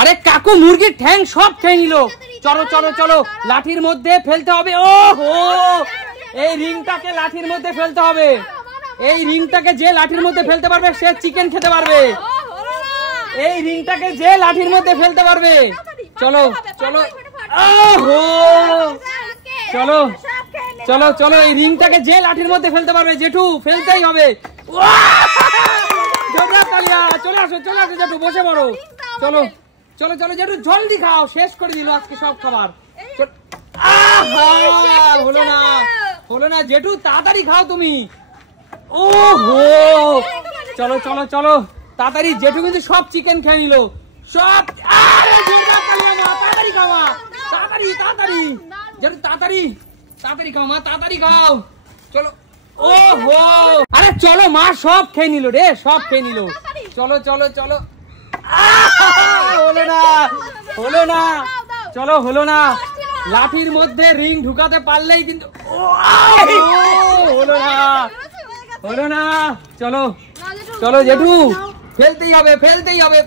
আরে কাকু মুরগির ঠ্যাং সব খেয়ে নিল। চলো চলো চলো, লাঠির মধ্যে ফেলতে হবে। ও হো, এই রিংটাকে লাঠির মধ্যে ফেলতে হবে। এই রিংটাকে যে লাঠির মধ্যে ফেলতে পারবে সে চিকেন খেতে পারবে। এই রিংটাকে যে লাঠির মধ্যে ফেলতে পারবে। চলো চলো, ওহো, চলো চলো চলো, এই রিংটাকে যে লাঠির মধ্যে ফেলতে পারবে জেঠু ফেলতেই হবে। চলে আসো চলে আসো জেঠু, বসে পড়ো। চলো চলো চলো জেঠু, জলদি খাও, শেষ করে দিল আজকে সব খাবার। হলো না হলো না জেঠু, তাড়াতাড়ি খাও তুমি। ও হো, চলো চলো চলো তাড়াতাড়ি, জেঠু কিন্তু সব চিকেন খেয়ে নিল সব। তাড়াতাড়ি খাওয়া, তাড়াতাড়ি তাড়াতাড়ি জেঠু, তাড়াতাড়ি তাড়াতাড়ি খাও মা, তাড়াতাড়ি খাও। চলো, ও হো, আরে চলো মা, সব খেয়ে নিল রে, সব খেয়ে নিল। চলো চলো চলো, হলো না হলো না, চলো হলো না। লাঠির মধ্যে রিং ঢুকাতে পারলেই কিন্তু হলো না হলো না। চলো চলো জেঠু, ফেলতেই হবে ফেলতেই হবে।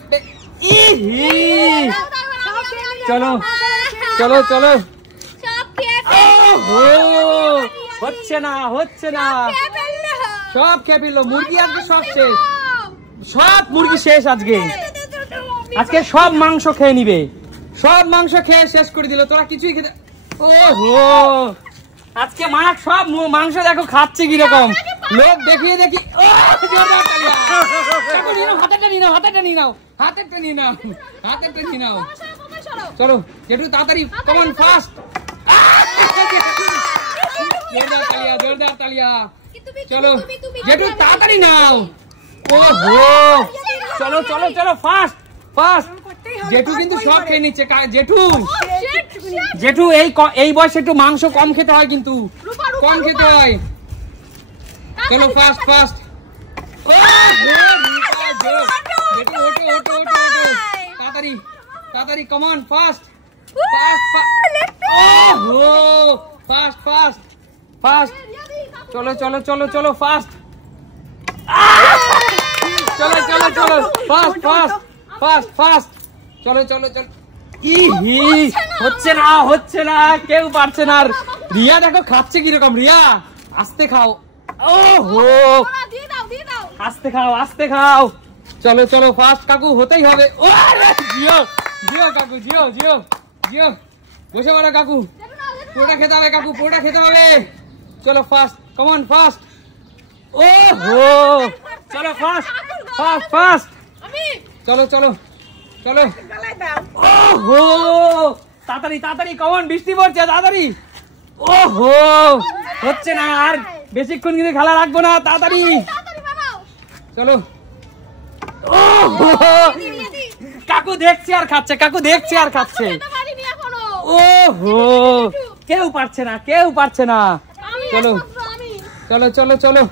চলো চলো চলো, হচ্ছে না হচ্ছে না, সব খেয়ে ফেললো মুরগি। আজকে সব শেষ, সব মুরগি শেষ আজকে। আজকে সব মাংস খেয়ে নিবে, সব মাংস খেয়ে শেষ করে দিল। তোরা কিছুই খেতে, ওহো, আজকে মা সব মাংস দেখো খাচ্ছে কিরকম, লোক দেখিয়ে দেখি। হাতেরটা নিয়ে নাও, হাতেরটা নিয়ে নাও, হাতেরটা নিয়ে নাও, হাতেরটা নিয়ে নাও। চলো জেঠু তাড়াতাড়ি, কমন ফাস্ট। জোরদার তালিয়া, জোরদার তালিয়া। চলো জেঠু তাড়াতাড়ি নাও। ওহো, চলো চলো চলো, ফাস্ট ফাস্ট। জেঠু কিন্তু সব খেয়ে নিচ্ছে। জেঠু জেঠু এই বয়সে একটু মাংস কম খেতে হয়, কিন্তু কম খেতে হয়। চলো ফাস্ট ফাস্ট। জেঠু ওঠো ওঠো ওঠো ওঠো, তাড়াতাড়ি তাড়াতাড়ি, কমন ফাস্ট ফাস্ট ফাস্ট। ওহো, ফাস্ট ফাস্ট ফাস্ট। চলো চলো চলো চলো, ফাস্ট। চলো চলো চলো, ফাস্ট ফাস্ট ফাস্ট ফাস্ট। চলো চলো চলো। ইহি, হচ্ছে না হচ্ছে না, কেউ পারছে না। রিয়া দেখো খাচ্ছে কিরকম। রিয়া আস্তে খাও। ওহো, আস্তে খাও আস্তে খাও। চলো চলো ফাস্ট কাকু, হতেই হবে। ও জিও জিও কাকু, জিও জিও জিও, বসে পড়ো কাকু, পুরোটা খেতে হবে কাকু, পুরোটা খেতে হবে। চলো ফাস্ট, কমন ফাস্ট। ওহো, চলো ফাস্ট ফাস্ট ফাস্ট। চলো চলো চলো। ওহো, তাড়াতাড়ি তাড়াতাড়ি, কমন, বৃষ্টি পড়ছে, তাড়াতাড়ি। ওহো, হচ্ছে না, আর বেশিক্ষণ কিন্তু খেলা রাখবো না, তাড়াতাড়ি। চলো। ওহো, কাকু দেখছে আর খাচ্ছে, কাকু দেখছে আর খাচ্ছে। ওহো, কেউ পারছে না, কেউ পারছে না। চলো চলো চলো চলো।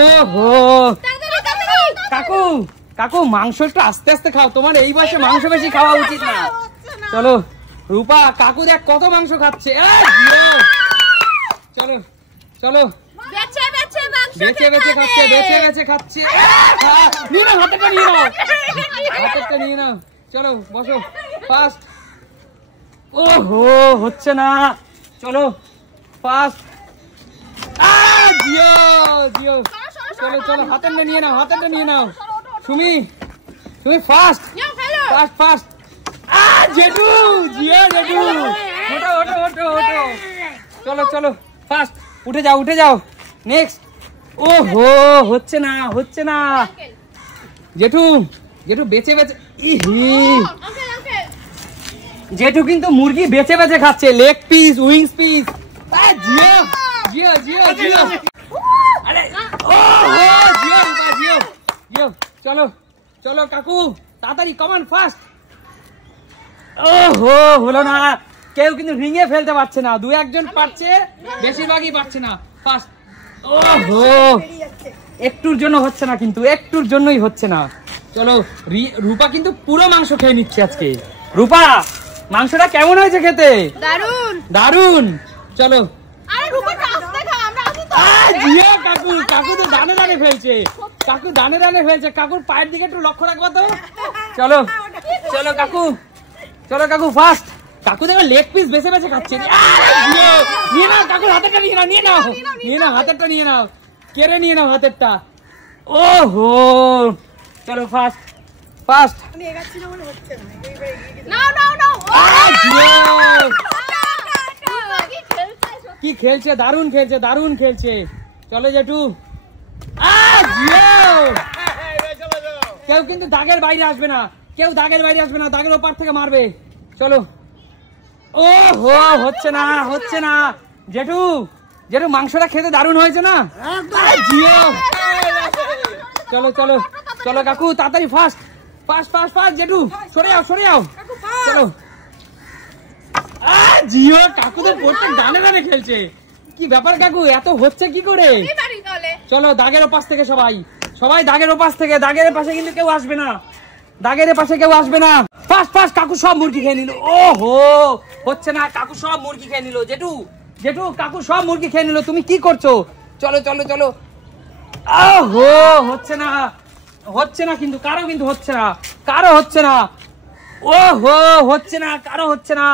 ওহো, কাকু কাকু, মাংস একটু আস্তে আস্তে খাও, তোমার এই বয়সে মাংস বেশি খাওয়া উচিত না। চলো রূপা, কাকু দেখ কত মাংস খাচ্ছে। চলো চলো, বেছে বেছে খাচ্ছে, বেছে বেছে খাচ্ছে। নিয়ে নাও, হাতেরটা নিয়ে নাও, হাতেরটা নিয়ে নাও। চলো বসো ফাস্ট। ওহো, হচ্ছে না। চলো ফাস্ট। জিও জিও, চলো চলো, হাতেরটা নিয়ে নাও, হাতেরটা নিয়ে নাও। Sumi Sumi, fast fast fast. জেঠু, জিও জেঠু, ওঠো ওঠো ওঠো ওঠো। চলো চলো ফাস্ট, উঠে যাও উঠে যাও। নেক্সট। ওহো, হচ্ছে না হচ্ছে না। জেঠু জেঠু বেছে বেছে, ইহি, জেঠু কিন্তু মুরগি বেছে বেছে খাচ্ছে, leg piece, wings piece. Jio Jio Jio Jio, আরে ওহো, জিও রূপা, জিও জিও। চলো চলো কাকু, তাড়াতাড়ি, কমান ফাস্ট। ওহো, হলো না, কেউ কিন্তু রিঙে ফেলতে পারছে না, দু একজন পারছে, বেশিরভাগই পারছে না। ফাস্ট। ওহো, একটুর জন্য হচ্ছে না, কিন্তু একটুর জন্যই হচ্ছে না। চলো, রূপা কিন্তু পুরো মাংস খেয়ে নিচ্ছে আজকে। রূপা, মাংসটা কেমন হয়েছে খেতে? দারুন দারুন। চলো। আরে রূপাটা আস্তে খা, আমরা আছি তো। জিও কাকু, কাকু তো ডানে ডানে ফেলছে, কাকু ডানে ডানে ফেলছে। কাকুর পায়ের দিকে একটু লক্ষ্য রাখবা তো। চলো। চলো কাকু, চলো কাকু ফার্স্ট। কাকু দেখো লেগ পিস বেছে বেছে খাচ্ছে। নিয়ে নাও কাকুর হাতেরটা, নিয়ে নাও, নিয়ে নাও, নিয়ে নাও হাতেরটা, নিয়ে নাও, কেড়ে নিয়ে নাও হাতেরটা। ওহো, চলো ফার্স্ট ফার্স্ট। কি খেলছে, দারুণ খেলছে, দারুণ খেলছে। চলো জেঠু। কেউ কিন্তু দাগের বাইরে আসবে না, কেউ দাগের বাইরে আসবে না, দাগের ওপার থেকে মারবে। চলো। ও হো, হচ্ছে না, হচ্ছে না। জেঠু, জেঠু মাংসটা খেতে দারুণ হয়েছে না? চলো চলো চলো কাকু তাড়াতাড়ি ফার্স্ট ফার্স্ট ফার্স্ট ফার্স্ট। জেঠু সরে যাও, সরে যাও। চলো। জিও, কাকু তো প্রত্যেক ডানে ডানে খেলছে। কি ব্যাপার কাকু, এত হচ্ছে কি করে? চলো দাগের ওপাশ থেকে সবাই, সবাই দাগের ওপাশ থেকে। দাগের পাশে কিন্তু কেউ আসবে না, দাগের পাশে কেউ আসবে না। ফার্স্ট ফার্স্ট কাকু সব মুরগি খেয়ে নিল। ওহো, হচ্ছে না, কাকু সব মুরগি খেয়ে নিল। জেঠু, জেঠু কাকু সব মুরগি খেয়ে নিল, তুমি কি করছো? চলো চলো চলো। ওহো, হচ্ছে না, হচ্ছে না কিন্তু, কারো কিন্তু হচ্ছে না, কারো হচ্ছে না। ওহো, হচ্ছে না, কারো হচ্ছে না।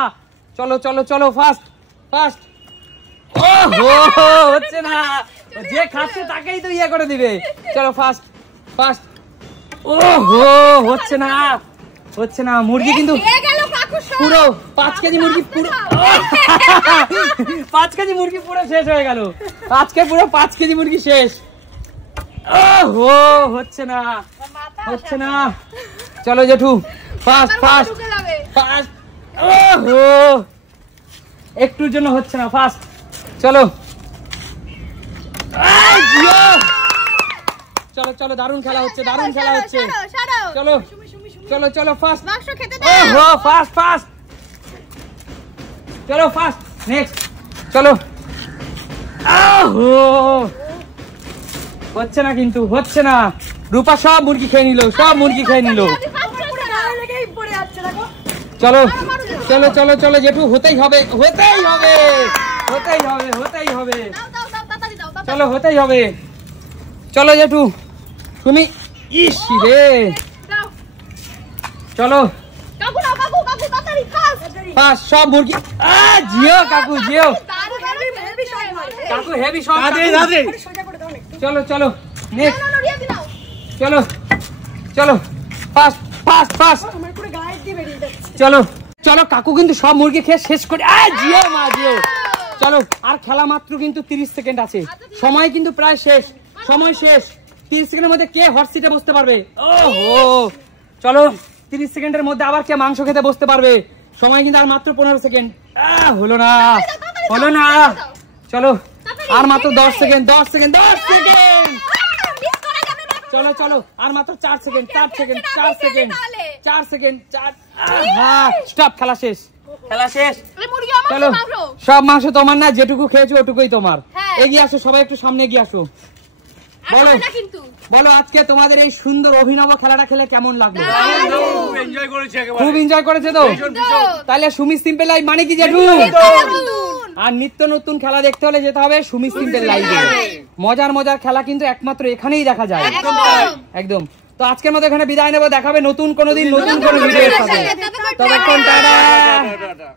চলো চলো চলো ফার্স্ট ফার্স্ট। ওহো, হচ্ছে না, যে খাচ্ছে তাকেই তো ইয়ে করে দিবে। চলো ফার্স্ট ফার্স্ট। ওহো, হচ্ছে না, হচ্ছে না। মুরগি কিন্তু পুরো 5 কেজি মুরগি, পুরো 5 কেজি মুরগি পুরো শেষ হয়ে গেল। আজকে পুরো 5 কেজি মুরগি শেষ। ওহো, হচ্ছে না, হচ্ছে না। চলো জেঠু ফার্স্ট ফার্স্ট ফার্স্ট। ওহো, একটুর জন্য হচ্ছে না, ফার্স্ট। চলো চলো চলো, দারুণ খেলা হচ্ছে, দারুণ খেলা হচ্ছে। চলো চলো চলো ফার্স্ট। ওহো, ফার্স্ট ফার্স্ট। চলো ফার্স্ট, নেক্সট। চলো। ওহো, হচ্ছে না কিন্তু, হচ্ছে না। রূপা সব মুরগি খেয়ে নিল, সব মুরগি খেয়ে নিল। চলো চলো চলো চলো জেঠু, হতেই হবে, হতেই হবে, হতেই হবে, হতেই হবে। চলো, হতেই হবে। চলো জেঠু, তুমি ইস রে। চলো ফার্স্ট সব মুরগি। জিও কাকু, জিও কাকু, হেভি শট। চলো চলো নেক্সট। চলো চলো ফার্স্ট ফার্স্ট ফার্স্ট। চলো চলো, কাকু কিন্তু সব মুরগি খেয়ে শেষ করে। জিও মা, জিও। চলো, আর খেলা মাত্র কিন্তু 30 সেকেন্ড আছে, সময় কিন্তু প্রায় শেষ, সময় শেষ। 30 সেকেন্ডের মধ্যে কে হট সিটে বসতে পারবে? ওহো, চলো 30 সেকেন্ডের মধ্যে আবার কে মাংস খেতে বসতে পারবে? সময় কিন্তু আর মাত্র 15 সেকেন্ড। হলো না, হলো না। চলো আর মাত্র 10 সেকেন্ড, 10 সেকেন্ড, 10 সেকেন্ড। চলো চলো, আর মাত্র 4 second, 4 second, 4 second, 4 second, 4। Stop, খেলা শেষ, খেলা শেষ। চলো, সব মাংস তোমার না, যেটুকু খেয়েছো ওটুকুই তোমার। এগিয়ে আসো সবাই, একটু সামনে এগিয়ে আসো। বলো বলো, আজকে তোমাদের এই সুন্দর অভিনব খেলাটা খেলে কেমন লাগলো? খুব এনজয় করেছে তো? তাহলে সুমি সিম্পল লাইভ মানে কি জেঠু? আর নিত্য নতুন খেলা দেখতে হলে যেতে হবে সুমি সিম্পল লাইভে। মজার মজার খেলা কিন্তু একমাত্র এখানেই দেখা যায়। একদম। তো আজকের মতো এখানে বিদায় নেবো, দেখাবে নতুন কোনো দিন নতুন কোনো ভিডিওর সাথে। ততক্ষণ টাটা।